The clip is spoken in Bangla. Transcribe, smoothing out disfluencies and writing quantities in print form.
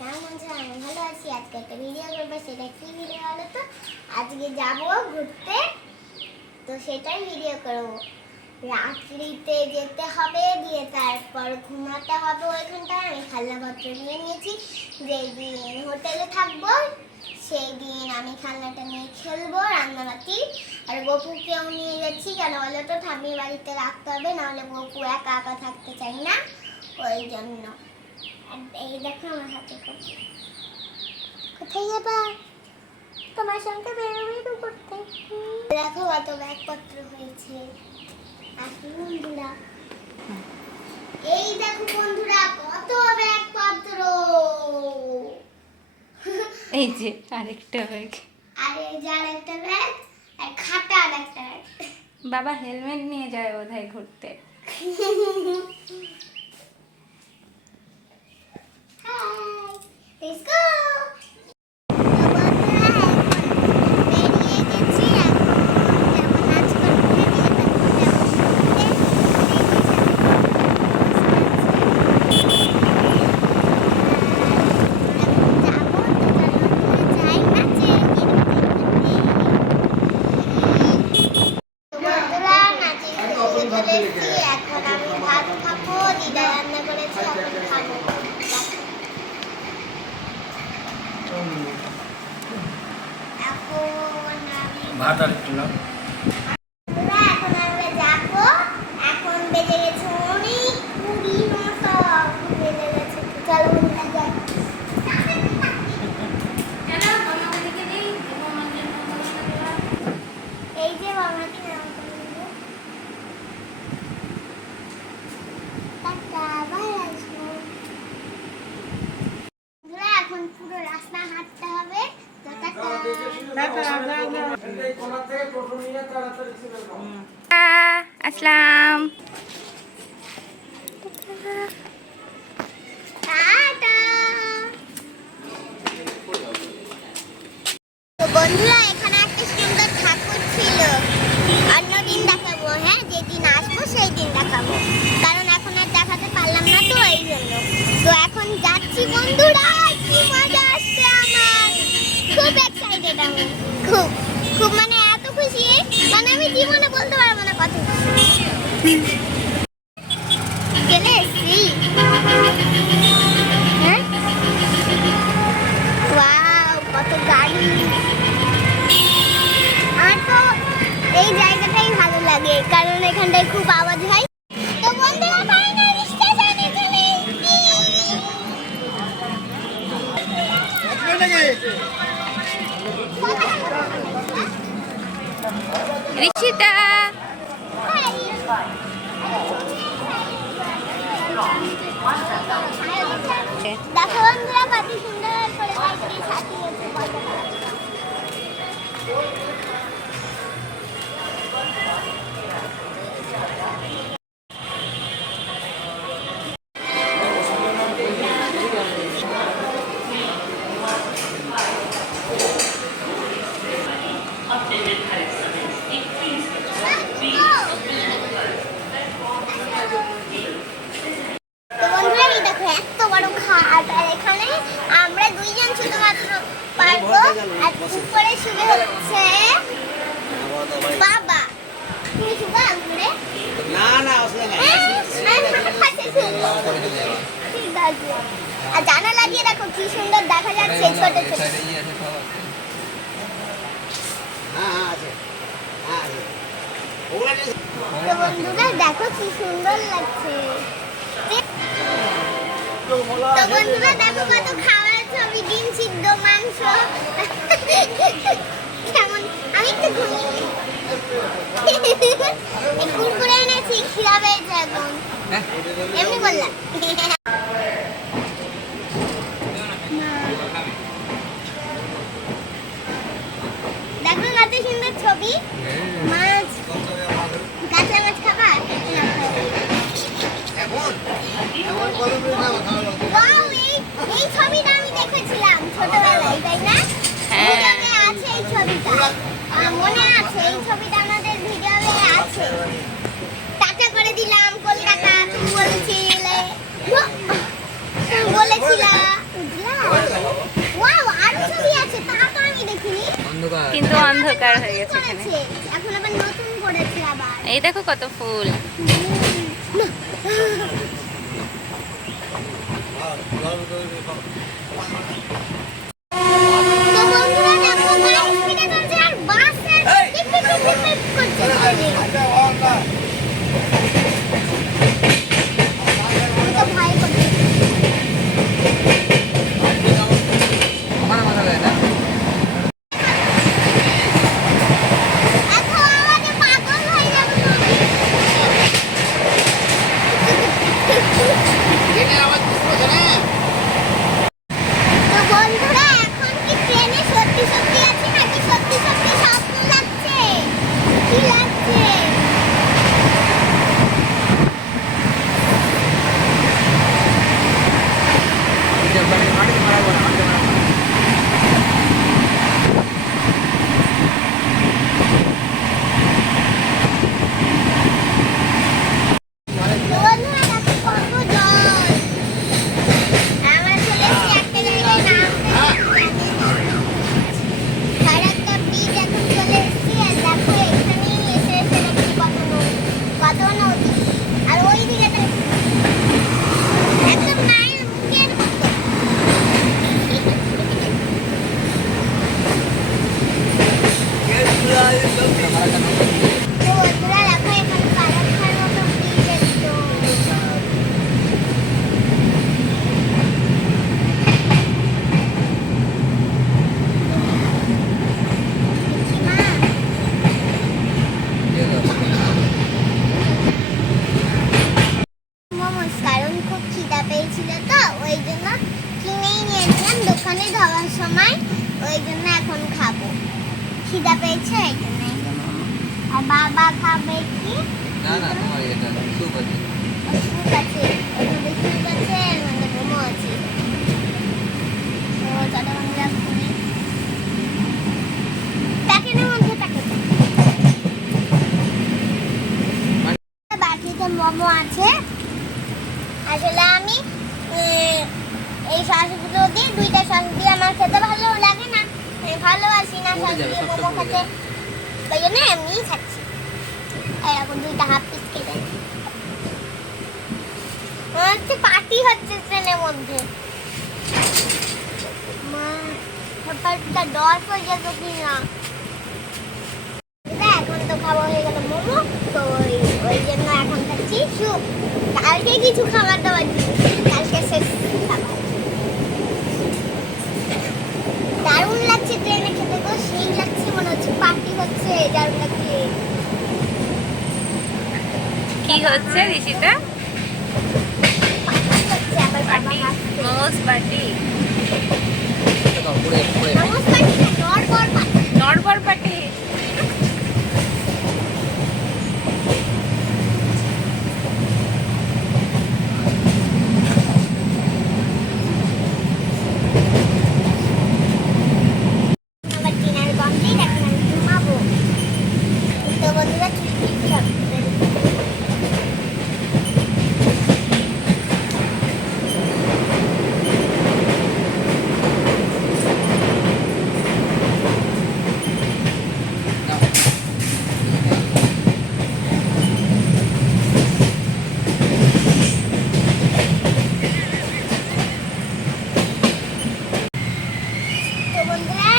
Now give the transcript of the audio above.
কেমন আছো? আমি ভালো আছি। আজকে একটা ভিডিও করবো, সেটা কি ভিডিও বলো তো? আজকে যাবো ঘুরতে, তো সেটাই ভিডিও করবো। রাত্রিতে যেতে হবে, দিয়ে তারপর ঘুমাতে হবে ওইখানটায়। আমি খেলনাপত্র নিয়ে নিয়েছি, যেই দিন হোটেলে থাকবো সেই দিন আমি খেলনাটা নিয়ে খেলবো, রান্নাবাতি। আর গপুকেও নিয়ে যাচ্ছি, কেন বলো তো? ঠাম্মির বাড়িতে রাখতে হবে, নাহলে গপু একা একা থাকতে চাই না, ওই জন্য। এই দেখো আমার হাতে কপি। কোথায় যাবা? তোমার সঙ্গে বেরোবেরো করতে। দেখো কত ব্যাগপত্র হয়েছে। আসলে বন্ধুরা, এই দেখো বন্ধুরা কত ব্যাগপত্র। এই যে আরেকটা ব্যাগ, আর এই যে আরেকটা ব্যাগ, আর খাতা আরেকটা ব্যাগ। বাবা হেলমেট নিয়ে যায় বোধহয় ঘুরতে। Hi, let's go. এখন আমি ভাত খাবো, দিদা রান্না করেছে, এখন খাবো। ভাত আর একটু নাও। এখন আমরা যাবো। এখন বেজে গেছে অনেক 20 মতো বেজে গেছে। চলো বন্ধুরা যাই। এই যে মামাকে নাম করে দেবো। টাটা, বাই আসবো। বন্ধুরা, এখন পুরো রাস্তা হাঁটতে হবে, তো টাটা। আসলাম। টাটা। তো বন্ধুরা, এখানে একটা সুন্দর ঠাকুর ছিল। অন্যদিন দেখাবো, হ্যাঁ, যেদিন আসবো সেই দিন দেখাবো, কারণ এখন আর দেখাতে পারলাম না, তো এই জন্য। তো এখন যাচ্ছি বন্ধুরা, কি মজা আসছে আমার, খুব এক্সাইটেড আমি, খুব খুব মানে এত খুশি, মানে আমি জীবনে বলতে পারবো না কত গেলে এসছি। হ্যাঁ, ওয়াও, কত গাড়ি। আমার তো এই জায়গাটাই ভালো লাগে, কারণ এখানটায় খুব আওয়াজ হয়। তো বন্ধুরা, ফাইনালি স্টেশনে চলে এসেছি। ঋষিতা, দেখো বন্ধুরা, কত সুন্দর করে বাইকটি সাজিয়েছে পতাকা। তো বন্ধুরা, এই দেখো এত বড় খাট, আর এখানে আমরা দুইজন শুধুমাত্র পারবো। আর উপরে শুয়ে হচ্ছে বাবা। তুমি শুবা উপরে? না না, আসলে না। ঠিক আছে। আর জানালা দিয়ে দেখো কি সুন্দর দেখা যাচ্ছে ছোট ছোট। হ্যাঁ আছে, হ্যাঁ আছে। তো বন্ধুরা, দেখো কি সুন্দর লাগছে। তো বন্ধুরা, দেখো কত খাওয়ার ছবি, ডিম সিদ্ধ, মাংস। কেমন, আমি একটু ঘুমিয়ে কুরকুরে এনেছি, খিদা পেয়েছে এখন, এমনি বললাম। দেখো কত সুন্দর ছবি। মাছ, কাঁচা মাছ খাবা? ওয়াও, এই ছবিটা আমি দেখেছিলাম ছোটবেলায়, তাই না? ভিডিওতে আছে এই ছবিটা, মনে আছে এই ছবিটা, আমাদের ভিডিওতে আছে। টাটা করে দিলাম কলকাতা, তুমি বলেছিলে, বুঝলা? অন্ধকার হয়ে গেছে এখানে। করেছে, এখন আবার নতুন করেছে আবার। এই দেখো কত ফুল। তো বন্ধুরা দেখো গাড়ি স্পিডে চলছে আর বাসের টিপ টিপ টিপ টিপ করছে তো ভাই করছে। এত আওয়াজে পাগল হয়ে যাবে তুমি। তো বন্ধুরা এখন কি ট্রেনে সত্যি সত্যি আছি নাকি সত্যি সত্যি স্বপ্ন লাগছে? কি লাগছে? তো বন্ধুরা দেখো কত জল। আমরা চলে এসেছি একটা জায়গায় নাম একটা ব্রিজ এখন চলে এসেছি আর দেখো এখানেই এসে এসে দেখছি কত নদী আর ওই দিকে একদম মায়ের মুখের মতো। তো বন্ধুরা দেখো এখানে কারাখার মতো ব্রিজ একদম। মোমোস কারণ খুব খিদা পেয়েছিল তো ওই জন্য কিনেই নিয়েছিলাম দোকানে যাওয়ার সময়, ওই জন্য এখন খাবো। খিদা পেয়েছে এই জন্য এই যে মোমো। আর বাবা খাবে কি স্যুপ আছে, এর মধ্যে স্যুপ আছে, এর মধ্যে মোমো আছে। তো চলো আমরা খুলি প্যাকেটের মধ্যে বাটিতে মোমো আছে। আসলে আমি এই সসগুলো দিয়ে দুইটা সস দিয়ে আমার খেতে ভালো লাগে না, আমি ভালোবাসি না সস দিয়ে মোমো খেতে, তাই জন্য এমনিই খাচ্ছি। এরকম দুইটা হাফ পিস কেটে মনে হচ্ছে পার্টি হচ্ছে ট্রেনের মধ্যে। মা ব্যাপারটা ডর হয়ে যেত কি না। এখন তো খাওয়া হয়ে গেল মোমো, তো ওই জন্য এখন খাচ্ছি স্যুপ। কালকে কিছু খাবার দাবার দিই, কালকে শেষ খাবার। দারুণ লাগছে ট্রেনে খেতে গো, সেই লাগছে, মনে হচ্ছে পার্টি হচ্ছে। দারুণ লাগছে। কি হচ্ছে ঋষিতা? পার্টি হচ্ছে, আবার বাবা হাসছে। মোমোস পার্টি। মোমোস পার্টি না, নড়বড় পার্টি। নড়বড় পার্টি। আমার ডিনার কমপ্লিট, এখন আমি ঘুমাবো। তো বন্ধুরা চুপটি হবে। তো বন্ধুরা